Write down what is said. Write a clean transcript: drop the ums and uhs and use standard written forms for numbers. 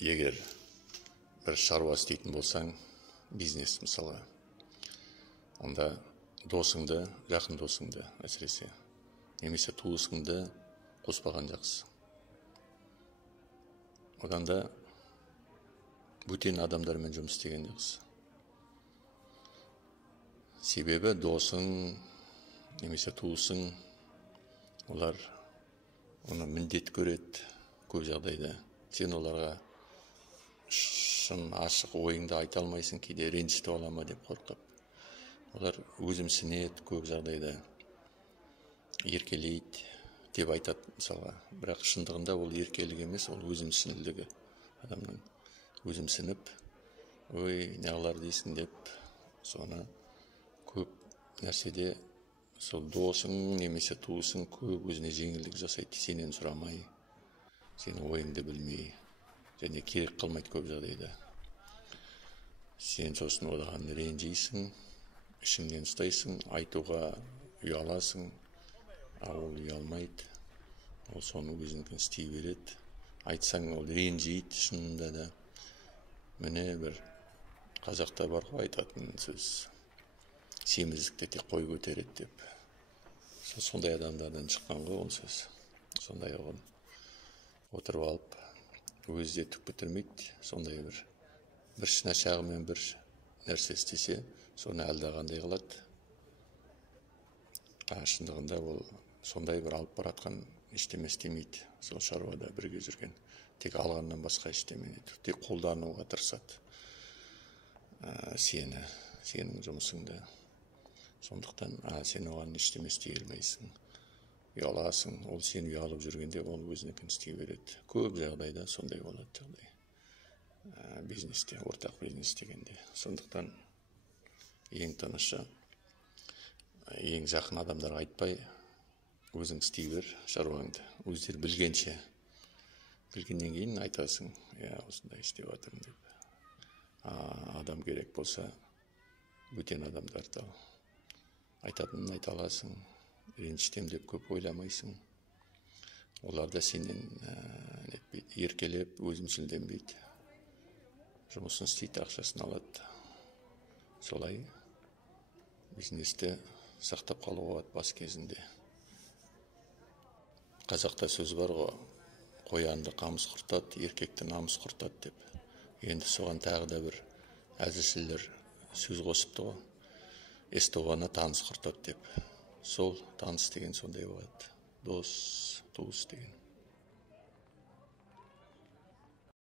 егер бір шаруа істейтін болсаң, бизнес мысалға, онда досыңды, жақын досыңды әсіресе, немесе туысыңды қоспаған жақсы. Одан да бөтен адамдармен жұмыс істеген жақсы. Себебі досың, немесе туысың, олар оны міндет көреді көп жағдайда. Сен оларға шын ашық ойыңды айта алмайсың, кейде ренжітіп ала ма деп қорқып. Олар өзімсінеді көп жағдайда, еркелейді деп айтады мысалға. Бірақ шындығында ол еркелік емес, ол өзімсінулігі. Адамның өзімсініп, ой, неғылар дейсің деп, соны көп нәрседе сол досың немесе туысың көп өзіне жеңілдік жасайды, сенен сұрамай, сенің ойыңды білмей, және керек қылмайды көп жағдайда. Сен сосын одан ренжисің, ішіңнен ұстайсың, айтуға ұяласың, ол ұялмайды, ол соны өзінікін істей береді. Айтсаң ол ренжиді шынында да. Міне бір қазақта бар ғой айтатын сөз, семіздікте тек қой көтереді деп. Сондай адамдардан шыққан ғой ол сөз. Сондай оған отырып алып, өзі де түк бітірмейді. Сондай бір шынашағымен бір нәрсе істесе, соны әлдағандай қылады. Шындығында ол сондай бір алып баратқан ештеме істемейді. Сол шаруада бірге жүрген. Тек алғаннан басқа ештемені. Тек қолдануға тырысады. Сенің жұмысыңды. Сондықтан сен оған ештеме істей алмайсың. Ұяласың, ол сен ұялып жүргенде ол өзінікін істей береді. Көп жағдайда сондай болады жағдай. Бизнесте, ортақ бизнес дегенде. Сондықтан ең тынышы, ең жақын адамдарға айтпай, өзің істей бер шаруаңды. Өздері білгенше. Білгеннен кейін айтасың, осындай істеп жатырмын деп. Адам керек болса, бөтен адамдарды айтатынын айта аласың, ренжітем деп көп ойламайсың. Олар да сенен еркелеп, өзімсілденбейді. Жұмысын істейді, ақшасын алады. Солай бизнесті сақтап қалуға бас кезінде. Қазақта сөз бар ғой, қоянды қамыс құртады, еркекті намыс құртады деп. Енді соған тағы да бір әзіл-сілдер сөз қосыпты ғой. Естуғаны таныс құртады деп. Сол таныс деген сондай болады. Дос, туыс деген.